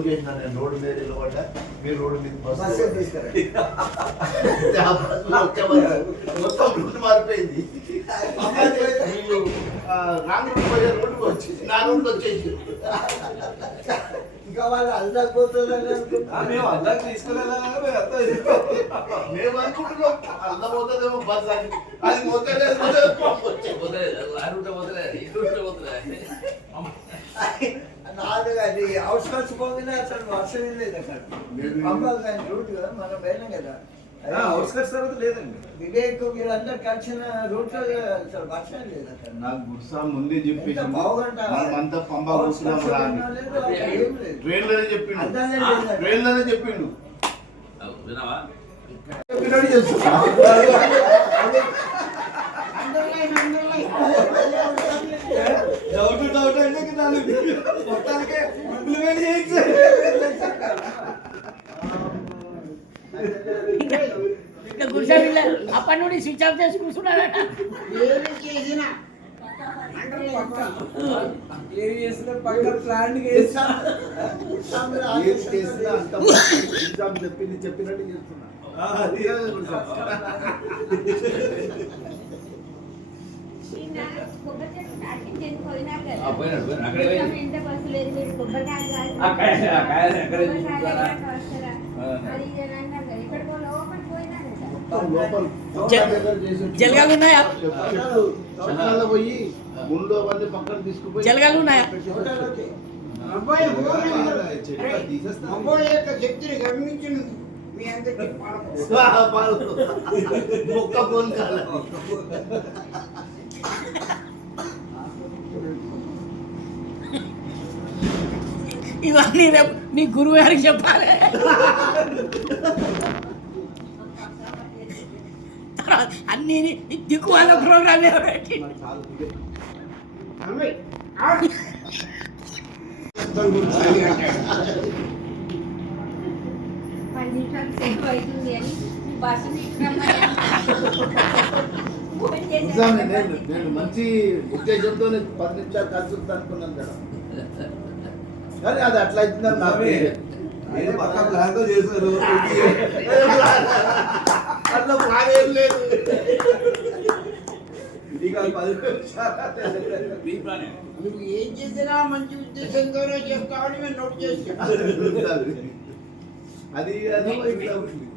Phone చేసిన నేను road మీద నిలబడ్డా మీరు రోడ్డు మీద బస్సు. మొత్తం రూట్ మారిపోయింది. వీళ్ళు రాంగ్ రూట్ పోయే రోడ్డుకి నా రూట్ వచ్చేసి ఇంకా వాళ్ళు మేము అందరికి తీసుకెళ్ళాలి మేము అనుకుంటున్నాం అవుతుందేమో బస్ అని అది పోతలేదు పోతలేదు, వచ్చే. నాలుగు అది అవసరం పోగానే అసలు వర్షం లేదు అక్కడ. పంపాలి కానీ రూట్ కదా మనం పోయినాం కదా. అవుట్స్కట్స్ తర్వాత లేదండి. వివేక్ వీళ్ళందరూ కలిసిన రూట్ అసలు వర్షం లేదు అక్కడ. నాకు గుర్సా ముందే చెప్పేసి మనమంతా పంప కూర్చున్నాం రా. ట్రైన్లోనే చెప్పిండు. ట్రైన్లోనే చెప్పిండు. విన్నావా. డౌట్ డౌట్ అంటే ఇంకా కూర్చోవిల్ల అప్పటి నుండి స్విచ్ ఆఫ్ చేసి కూర్చున్నాడట చెప్పింది చెప్పినట్టు చేస్తున్నా అది ఆ, పోయినాడు, పోయినాడు. అక్కడే పోయింది. అక్కడ- అక్కడ- అక్కడే చూసుకుంటారా? లోపల జ- దగ్గర చేసి వచ్చి- జలగాలు ఉన్నాయా? చెట్లు చెట్లలో పోయి ముందు అవన్నీ పక్కన తీసుకుపోయి జలగాలు ఉన్నాయా? శక్తిని గమనించిన మీ అందరికీ ఆ, పాలు. మొక్క ఫోన్ కాలే ఇవన్నీ రేపు మీ గురువు గారికి చెప్పాలి తర్వాత అన్ని దిక్కు వాళ్ళ ప్రోగ్రామ్ పెట్టి నేను నేను మంచి ఉద్దేశంతో పది నిమిషాలు కలిసి అనుకున్నాను కదా. కానీ అది అట్లా అవుతుందని నాకు. నేను పక్క ప్లాన్తో చేశారు అట్లా బాగేం లేదు. నువ్వు ఏం చేసినా మంచి ఉద్దేశంతోనే చేస్తావని మేము నోట్ చేస్తాం అది.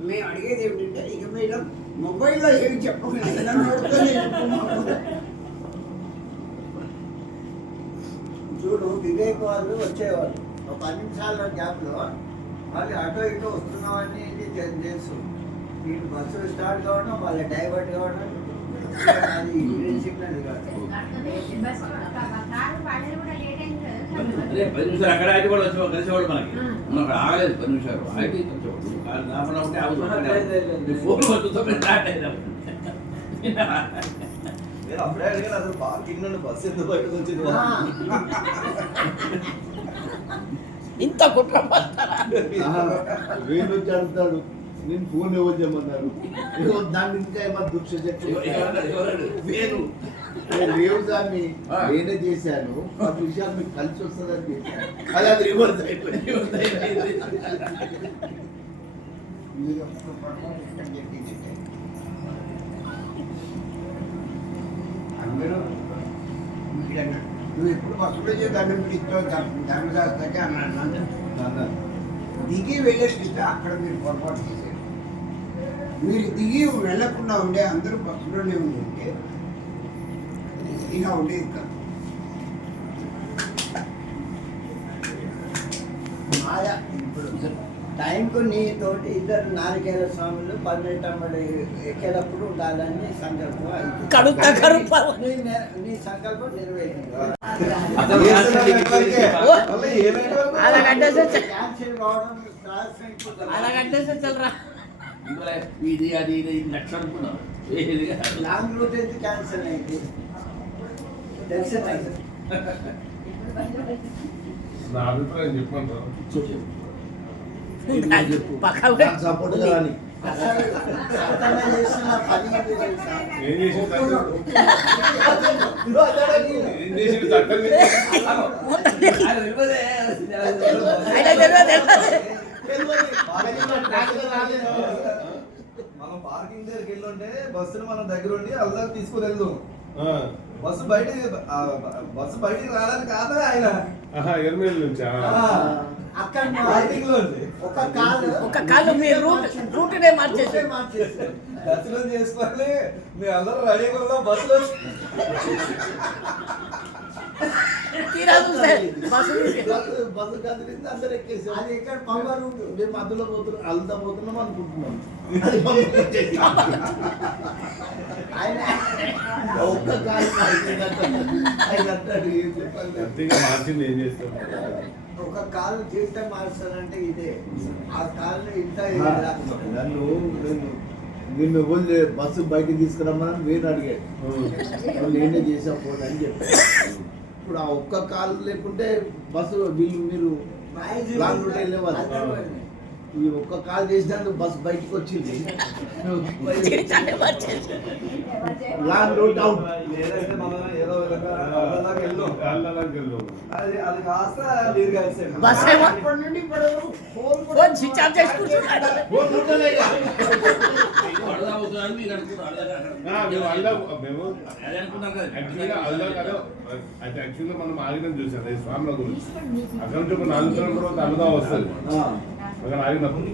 మేము అడిగేది ఏమిటంటే ఇక మీరు మొబైల్లో ఏమి చెప్పుకున్నాము. చూడు వివేక్ వాళ్ళు వచ్చేవాళ్ళు ఒక పది నిమిషాల గ్యాప్లో వాళ్ళు అటో ఇటో వస్తున్నామని ఇది తె- తెలుసు వీళ్ళు బస్సు స్టార్ట్ కావడం వాళ్ళ డైవర్ట్ కావడం అది అదే పది నిమిషాలు అక్కడ ఆగి కూడా వచ్చి కలిసేవాడు మనకి. మనం అక్కడ ఆగలేదు పది నిమిషాలు. ఉంటే ఆగుతుంది నీ ఫోన్ వచ్చి స్టార్ట్ అయినా. నేను అప్పుడే అడిగాను అసలు పార్కింగ్ నుండి బస్సు ఎందుకు బయటకు వచ్చింది ఇంత కుట్ర వీళ్ళు అడుగుతాడు. నేను ఫోన్ ఎవరు చేయమన్నారు దాన్ని ఇంకా ఏమన్నా? ఎవరన్నాడు? వేరు లేవు దాన్ని. నేనే చేశాను ఆ విషయాలు మీకు కలిసి వస్తుందని చేశాను అది అది రివర్స్ అందరూ నువ్వు ఎప్పుడు చేసి దండం పిలుస్తావు ధర్మశాస్త్రకి అన్నాను అన్నారు. దిగి వెళ్ళేసిస్తే అక్కడ మీరు పొరపాటు మీరు దిగి వెళ్ళకుండా ఉండే అందరూ బస్సులోనే ఉండి ఉంటే ఇలా ఉండేది కాదు. మాయా ఇప్పుడు టైంకు నీతోటి ఇద్దరు నాలుగేళ్ళ స్వాములు పన్నెండు అమ్మడు ఎక్కేటప్పుడు ఉండాలని సంకల్పం అయింది. నీ సంకల్పం నెరవేరింది. అతను మళ్ళీ ఏమైనా అలా కట్టేసి చ- క్యాన్సిల్ కావడం ట్రాన్స్ఫర్ అలా కట్టేసి చల్లరా ఇందులో ఇది అది ఇది ఇది లక్ష అనుకున్నాం ఏది కాదు. లాంగ్ రూట్ అయితే క్యాన్సిల్ అయింది తెలిసింది నా అభిప్రాయం చెప్పమంటారు పక్క నాకు సపోర్ట్ కావాలి అసలు అతను చేసిన పని ఏంటి తెలుసా? ఏం చేసింది ఒక్కడు- ఏం చేసింది చట్టం ఆయన తెలియదే. ఆయన తెలియదు మనం పార్కింగ్ దగ్గరికి వెళ్ళుంటే బస్సును మనం దగ్గర ఉండి అల్లా తీసుకుని వెళ్దాం. ఆ, బస్సు బయటికి ఆ, బస్సు బయటికి రావడానికి కాదా ఆయన? ఎనిమిది నుంచి? ఆ. ఆ, అక్కడ పార్కింగ్లో ఉంది ఒక కాలు ఒక కాలు మీ రూట్ రూటే మార్చేసి దర్శనం చేసుకొని మీ అందరూ రెడీగా ఉన్నాం బస్సులో? బస్సు తీసుకెళ్ళి బస్సు బస్సు కదిలింది అందరు ఎక్కేసారు అది ఇక్కడ పంప రూట్ మేము మధ్యలో పోతున్నాం అల్దా పోతున్నాం అనుకుంటున్నాం అది పంపకం చేసాం. ఆయన ఒక్క కాలు మారిపోయిందంట. ఆయన అంటాడు ఏం చెప్పాలి అంతేగా మార్చింది ఏం చేస్తాం ఒక కాలు జీవితం మార్చాలంటే ఇదే. ఆ కాళ్ళు ఇంత నన్ను నేను నిన్ను వదిలే బస్సు బయటికి తీసుకురమ్మని నేను అడిగాడు "అవును, నేనే చేసా ఫోన్ అని చెప్పాను. ఇప్పుడు ఆ ఒక్క కాలు లేకుంటే బస్సు వీళ్ళు మీరు లాంగ్ రూట్ వెళ్ళే వాళ్ళు ఈ ఒక్క కాల్ చేసినందుకు బస్సు బయటికి వచ్చింది. మనం బస్ ఆగినాం చూసాం గురించి. అక్కడ నుంచి ఒక నాలుగు కిలోమీటర్ తర్వాత అల్లుదా వస్తుంది. అక్కడ ఆగినప్పుడు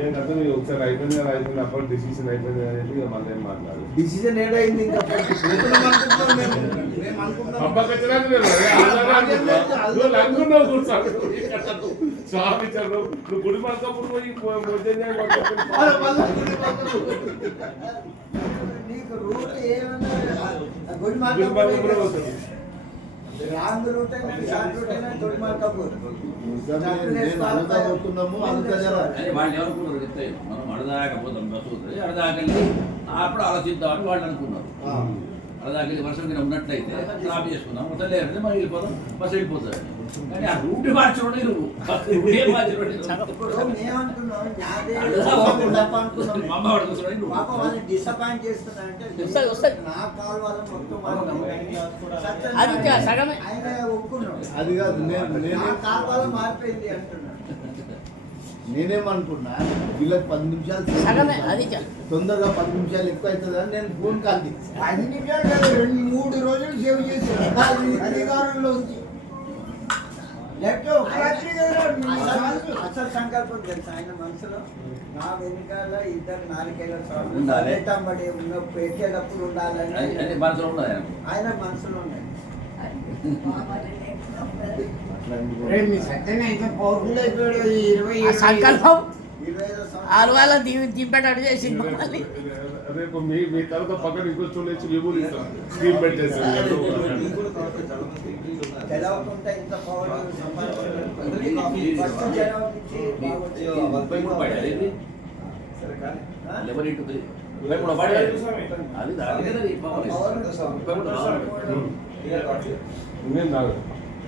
ఏం మీరు ఒకసారి అయిపోయింది కదా అయిపోయింది అప్పుడు డిసిషన్ అయిపోయింది అనేది ఇక మళ్ళీ ఏం మాట్లాడు డిసిజన్ ఏడైంది ఇంకా? అనుకున్నావు కూర్చోడు. స్వామి చదువు నువ్వు గుడి మార్కప్పుడు పోయి గుడి. రాంగ్ రూట్ షార్ట్ వాళ్ళు ఎవరుకున్నారు మనం బస్సు అప్పుడు ఆలోచిద్దాం అని వాళ్ళు అనుకున్నారు. వెళ్ళి వర్షం కింద ఉన్నట్లయితే స్టాప్ చేసుకుందాం. మొత్తం లేదంటే మనం వెళ్ళిపోదాం బస్సు వెళ్ళిపోతుంది కానీ ఆ రూట్ మార్చడం నువ్వు. రూటే మార్చడం ఇప్పుడు మేమనుకున్నాం నాదే అడుగుతా తప్ప అనుకున్నాం మా అమ్మ వాడు కూర్చోడు, నువ్వు. పాప వాళ్ళని డిసప్పాయింట్ చేస్తున్నారంటే వస్తాయి, వస్తాయి. నా కాల్ వాళ్ళ మొత్తం వాళ్ళు అది కాదు. నేను కాల్ వాళ్ళ మారిపోయింది అంటున్నాడు. నేనేమనుకున్నా వీళ్ళకి పది నిమిషాలు. తొందరగా పది నిమిషాలు ఎక్కువ అవుతుంది అని నేను ఫోన్ కాల్ చేసి ఐదు నిమిషాలు రెండు మూడు రోజులు సేవ్ అది అధికారంలో ఉంది. అసలు సంకల్పం తెలుసు? ఆయన మనసులో నా వెనుకాల ఇద్దరు నాలుగేళ్ళ. పెట్టంబడి ఉన్న పెట్టేటప్పుడు ఉండాలని. ఆయన మనసులో ఉన్నాయి సంకల్పం దీ దింపేటట్టు చేసింది మమ్మల్ని. రేపు మీ మీ తర్వాత పక్కన ఇంకో ఇచ్చి విభూలు ఇస్తాం. స్కీమ్. నేను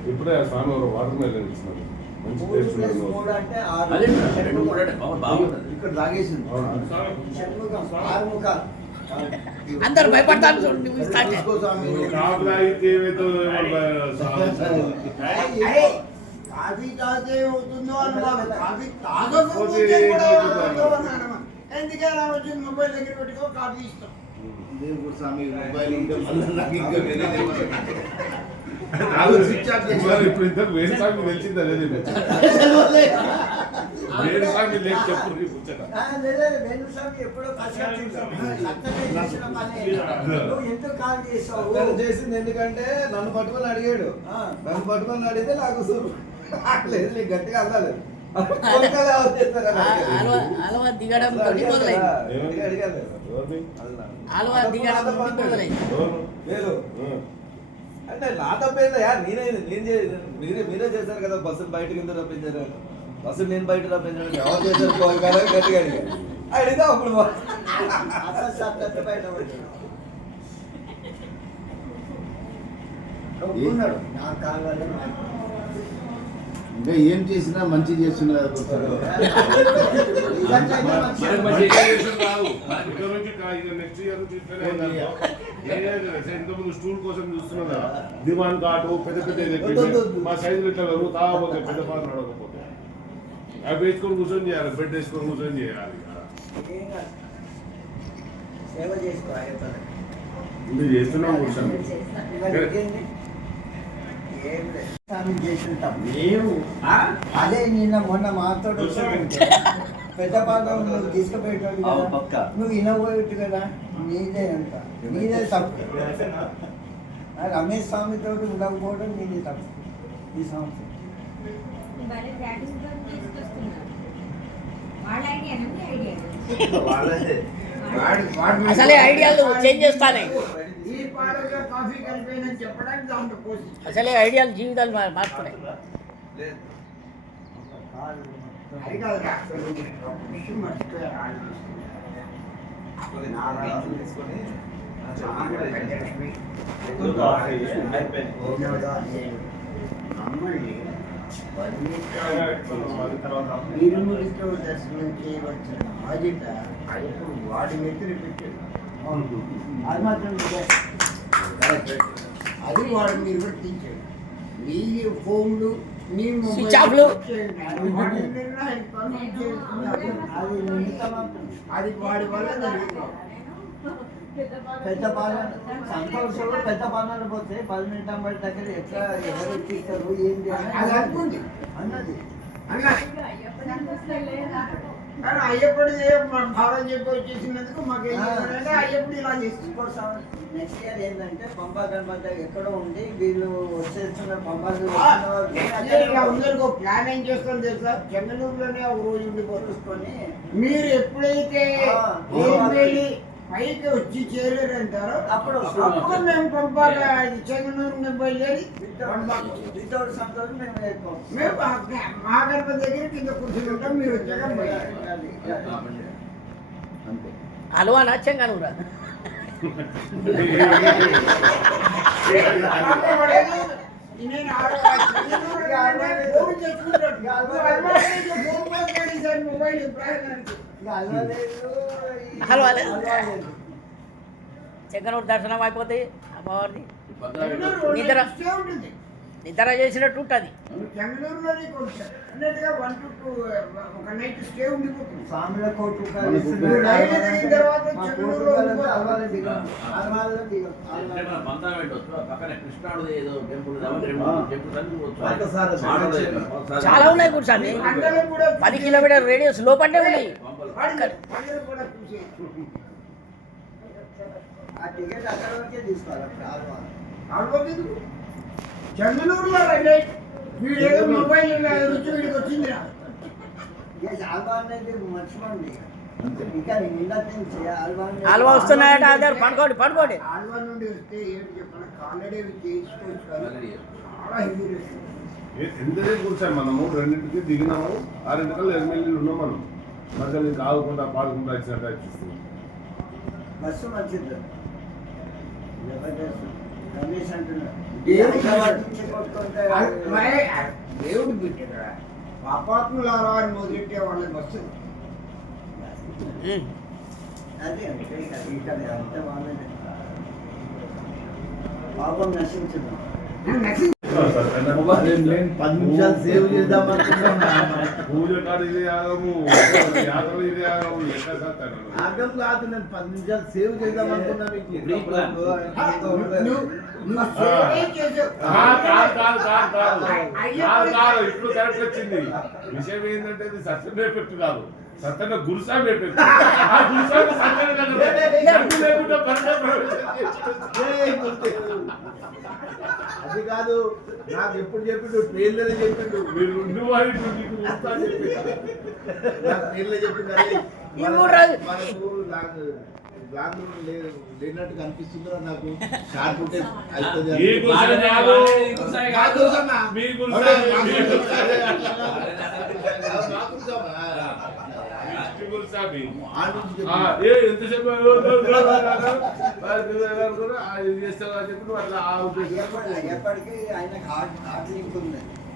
ఇప్పుడే ఆ స్వామి ఒక వాటర్ మెలన్ ఇచ్చినాను మంచి టేస్ట్ ఇక్కడ తాగేసింది అందరు భయపడతాను చూడు నువ్వు ఇస్తా అంటే. తీసుకో స్వామి. కాపు తాగితే ఏమైతే అరే, కాఫీ తాగితే అవుతుందో తాగకపోతే ఎందుకే అలా వచ్చింది మొబైల్ దగ్గర పెట్టుకో ఇస్తాం దేవుడు స్వామి మొబైల్ ఉంటే మళ్ళీ నాకు ఇంకా వేరే ఏమన్నా. అది స్విచ్ ఆఫ్ చేసి ఇప్పుడు వేరే స్వామి తెలిసింది స్వామి లేక చెప్పు లేదు, ఎప్పుడో ఎందుకు కాల్ చేసావు చేసింది ఎందుకంటే నన్ను పట్టుకొని అడిగాడు. నన్ను పట్టుకొని అడిగితే నాకు సురు. లేదు నీకు గట్టిగా అల్లాలి ఆలువ ఆలువ దిగడం మొదలైంది. కదా. ఆలువ దిగడం మొదలైంది. అంటే నా తప్పేందయ్యా నేనే నేను మీరే మీరే చేశారు కదా బస్సు బయటకు ఎందుకు రప్పించారు? బస్సు నేను బయట రప్పించాను. ఎవరు చేశారు? కదా గట్టిగా అడిగితే అప్పుడు బయట. ఒప్పుకున్నాడు. నా నాకు. ఇంకా ఏం చేసినా మంచి చేస్తున్నా ఇంతకుముందు స్టూల్ కోసం చూస్తున్నాం దివాన్ పెద్ద పెద్ద. మా సైజులు ఇట్లా పెద్ద అవి వేసుకొని కూర్చొని చేయాలి బెడ్ వేసుకొని కూర్చొని చేయాలి చేస్తున్నాం కూర్చొని మరి ఇంకేంది? ఏం లేదు. స్నానం చేసిన తప్పు. మేము? అదే నిన్న మొన్న మాతో పెద్ద పాదం నువ్వు తీసుకుపోయేటోడు. నువ్వు వినబోయేట్టు కదా నీదే అంత నీదే తప్పు రమేష్ స్వామితో ఉండకపోవడం నీదే తప్పు ఈ సంవత్సరం అసలే ఐడియాలు చేంజ్ చేస్తానే ఈ పాడగా కాఫీ కలిపోయిందని చెప్పడానికి దాంట్లో పోసి అసలే ఐడియాలు జీవితాలు మా- మార్చుకున్నాయి లేదు. అది కాదురా ఒక విషయం మర్చిపోయారు కొన్ని నాలుగు తీసుకొని ఆ చెప్పి కూడా పెద్దలక్ష్మి ఎక్కువ కాఫీ అయిపోయింది. మమ్మల్ని తర్వాత ఇరుముడితో దర్శనం చేయవలసిన బాధ్యత అయ్యప్పుడు వాడి నెత్తిన పెట్టాడు అది మాత్రం. అది వాడు నిర్వర్తించాడు నీ ఫోన్లు నీ మొబైల్ స్విచ్ ఆఫ్లు. అది వాడి వల్ల పెద్ద పాలన. సంతోషం పెద్ద పాలన పోతే పది అమ్మాయి దగ్గర ఎట్లా ఎవరు ఎక్కిస్తారు ఏంటి. అన్నది. అన్న కానీ అయ్యప్పుడు భారం చెప్పి వచ్చేసినందుకు మాకు ఏం చేశారంటే అయ్యప్పుడు ఇలా సం- నెక్స్ట్ ఇయర్ ఏంటంటే పంపా గణపతి ఎక్కడో ఉండి వీళ్ళు వచ్చేస్తున్న పంపాలు అందరికి ఒక ప్లాన్ ఏం చేస్తాం తెలుసా? చెంగనూరులోనే ఒక రోజు ఉండిపోతుంది చూసుకొని మీరు ఎప్పుడైతే పైకి వచ్చి చేరారంటారో. అప్పుడు అప్పుడు మేము పంపాక చెంగనూరు మేము బయలుదేరి పంపాక వితౌట్ సంతోషం మేము మా గణపతి దగ్గర కింద కూర్చుని ఉంటాం మీరు వచ్చాక హల్వా నచ్చంగానురా నేను ఆడ- చెంగనూరు చేసుకుంటాడు. Sir mobile. చెంగనూరు దర్శనం అయిపోతే అమ్మవారిది నిద్ర. నిద్ర చేసినట్టు ఉంటుంది. పార్థసారథి. చాలా ఉన్నాయి కూర్చోండి. పది కిలోమీటర్ రేడియస్ లోపంటే ఉన్నాయి. ఆ టికెట్ అక్కడ వరకే తీసుకోవాలి. అప్పుడు ఆల్వాళ్ళు. ఆడపోతుంది చెంగనూరులో రైలు వీడేదో మొబైల్ రుచి వీడికి వచ్చిందిరా. హల్వా వస్తున్నాయట అందరు పడుకోండి పడుకోండి. ఆల్వా నుండి వస్తే ఏంటి చెప్పాలి కాలడే చేసుకోవచ్చు కదా. చాలా హెవీ రేట్. ఏ- ఎంతసేపు కూర్చోం మనము? రెండింటికి దిగినాము. ఆరింటికల్లా ఎనిమిది ఉన్నాం మనం. మధ్యలో ఇంకా ఆగుకుంటా పాడుకుంటా ఇచ్చినట్టు అనిపిస్తుంది బస్సు మంచిది అంటున్నాడు దేవుడు దేవుడు పెట్టాడు పాపాత్ముల వారు మొదలెట్టే వాళ్ళకి వస్తుంది. అదే అంతే ఇక ఇక్కడ అంత పాపం పది నిమిషాలు సేవ్ చేద్దాం ఆగం కాదు నేను పది నిమిషాలు సేవ్ చేద్దాం అనుకున్నా మీకు. ఇప్పుడు కరెక్ట్ వచ్చింది విషయం ఏంటంటే ఇది సత్యం ఎఫెక్ట్ కాదు సత్యంగా గురుసామి ఎఫెక్ట్ ఆ గురుసామి సత్యం లేకుండా అది కాదు నాకు ఎప్పుడు చెప్పిండు ట్రైన్లోనే చెప్పిండు మీరు రెండు వారి నీకు ట్రైన్లో చెప్పిండు మనకు లే- లేనట్టు కనిపిస్తుందిరా నాకు. షార్ట్ అని. ఏ ఎంతసేపు చేస్తావా చెప్పి అట్లా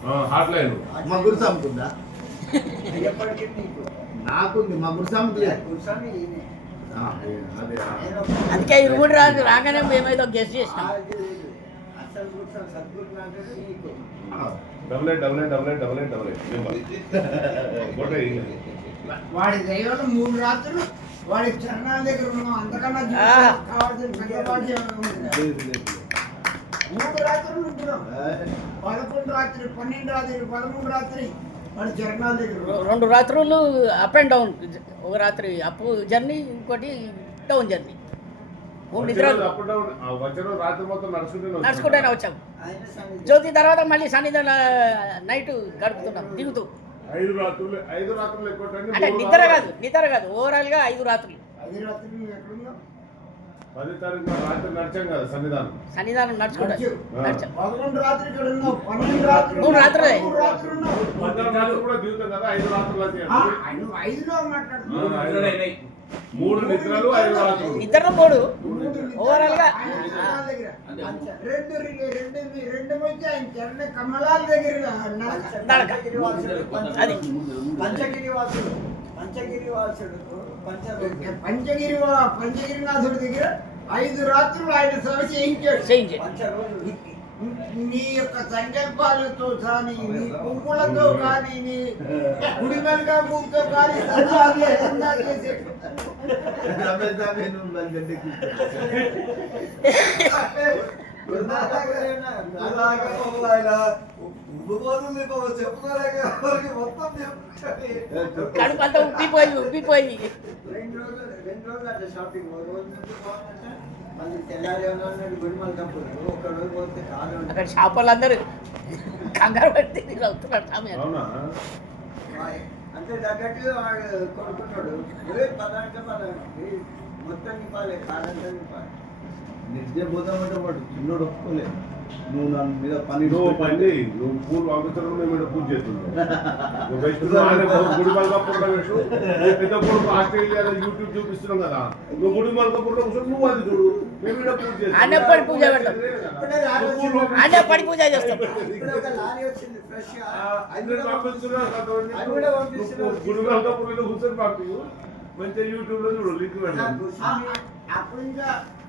ఆ హాట్ లైన్. మా గురుసామికి ఉందా. ఎప్పటికీ నీకు. లేదు. అందుకే ఇరుముడి రాజు రాగానే మేమేదో గెస్ట్ చేసినాం. ఆగి లేదు. హాస్టల్ కూర్చొని సద్గురు అంటాడు నీకు double eight double eight double eight double eight double eight number ఒకటే వాడి దైవం మూడు రాత్రులు వాడి చరణాల దగ్గర ఉన్నాం. అంతకన్నా మూడు రాత్రులు ఉంటున్నాం. పదకొండు రాత్రి పన్నెండు రాత్రి పదమూడు రాత్రి. రెండు రాత్రులు అప్ అండ్ డౌన్ ఒక రాత్రి అప్ జర్నీ ఇంకోటి డౌన్ జర్నీ నడుచుకుంటూనే వచ్చాం. నడుచుకుంటూనే వచ్చాము జ్యోతి తర్వాత మళ్ళీ సన్నిధాన నైట్ గడుపుతున్నాం దిగుతూ. ఐదు రాత్రులు ఐదు రాత్రులు ఎక్కువ టైం, అంటే నిద్ర. కాదు నిద్ర కాదు ఓవరాల్గా ఐదు రాత్రులు ఐదు రాత్రి నువ్వు ఎక్కడున్నావు పది తారీఖు నాడు రాత్రి నడిచాం కదా సన్నిధానం. సన్నిధానం నడుచుకుంటా. మూడు రాత్రులే. కూడా కదా ఐదు రాత్రులు నిద్రలు ఐదు రాత్రులు. ఇద్దరు మూడు. ఓవరాల్గా. రెండు రెండు రెండు మధ్య ఆయన చరణ కమలాల దగ్గర నడక. అది. పంచగిరి వాసుడు పంచగిరి వాసుడు పంచ పంచగిరి వా- పంచగిరినాథుడి దగ్గర ఐదు రాత్రులు ఆయన సేవ చేయించాడు. నీ యొక్క సంకల్పాలతో కానీ నీ పువ్వులతో కానీ నీ గుడిమెలగా పువ్వుతో కానీ సందాలే కడుపు అంతా ఉబ్బిపోయి ఉబ్బిపోయి అక్కడ షాప్ వాళ్ళందరూ కంగారు పడితే అవుతున్నారు స్వామి అంతే తగ్గట్టు వాడు కొనుక్కుంటాడు ఏ పదార్థ పదార్థం మొత్తం నింపాలి కాదంతా నింపాలి నెక్స్ట్ డే పోతామంటే వాడు చిన్నోడు ఒప్పుకోలేదు. నువ్వు నా మీద పని నువ్వు పని. నువ్వు పూలు పంపిస్తున్నావు మేము ఇక్కడ పూజ చేస్తున్నావు గుడి మల్కాపూర్లో పెట్టు పెద్ద కొడుకు ఆస్ట్రేలియాలో యూట్యూబ్ చూపిస్తున్నాం కదా నువ్వు గుడి మల్కాపూర్లో కూర్చొని నువ్వు అది చూడు మేము ఇక్కడ పూజ చేస్తాం. పూజ పెడతాం? పూజ చేస్తాం గుడి మల్కాపూర్లో కూర్చొని పంపించు మంచిగా యూట్యూబ్లో చూడు లింక్ అప్పుడు ఇంకా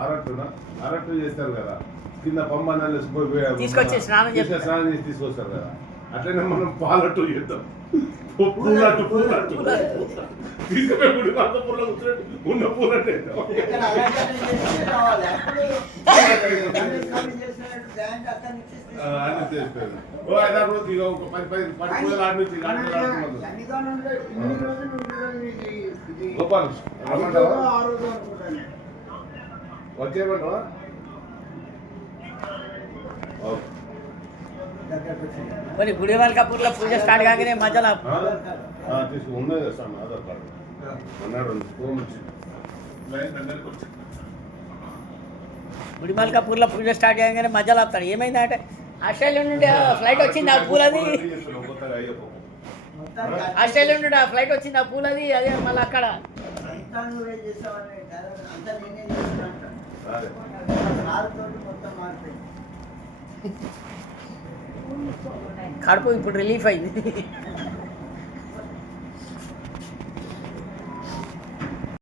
ఆరట్టున ఆరట్టు చేస్తారు కదా. కింద పమ్మనాలు తీసుకొచ్చి స్నానం చేస్తారు. స్నానం చేసి తీసుకొస్తారు కదా. అట్లనే మనం పాలట్టు చేద్దాం. పూలట్టు పూలట్టు. తీసుకుపోయి గుడి పూల ఉన్న పూలట్టు చేసి అన్ని చేస్తారు. ఓ రోజులు ఇక ఒక పది పది పది పూల ఆడి నుంచి గోపాల్ ఐదో రమ్మంటావా? ఓకే వచ్చింది మరి గుడి మాల్కాపూర్లో పూజ స్టార్ట్ కాగానే మధ్యలో ఆ, తీసుకో ఉన్నది కదా స్వామి ఆధార్ కార్డు. అన్నాడు ఫోన్ వచ్చి లైన్ దగ్గరికి వచ్చి గుడి మాల్కాపూర్లో పూజ స్టార్ట్ చేయగానే మధ్యలో ఆపుతాడు ఏమైందంటే ఆస్ట్రేలియా నుండి ఫ్లైట్ వచ్చింది ఆ పూలది? ఆస్ట్రేలియా నుండి ఆ ఫ్లైట్ వచ్చింది ఆ పూలది? అదే మళ్ళీ అక్కడ. కడుపు ఇప్పుడు రిలీఫ్ అయింది.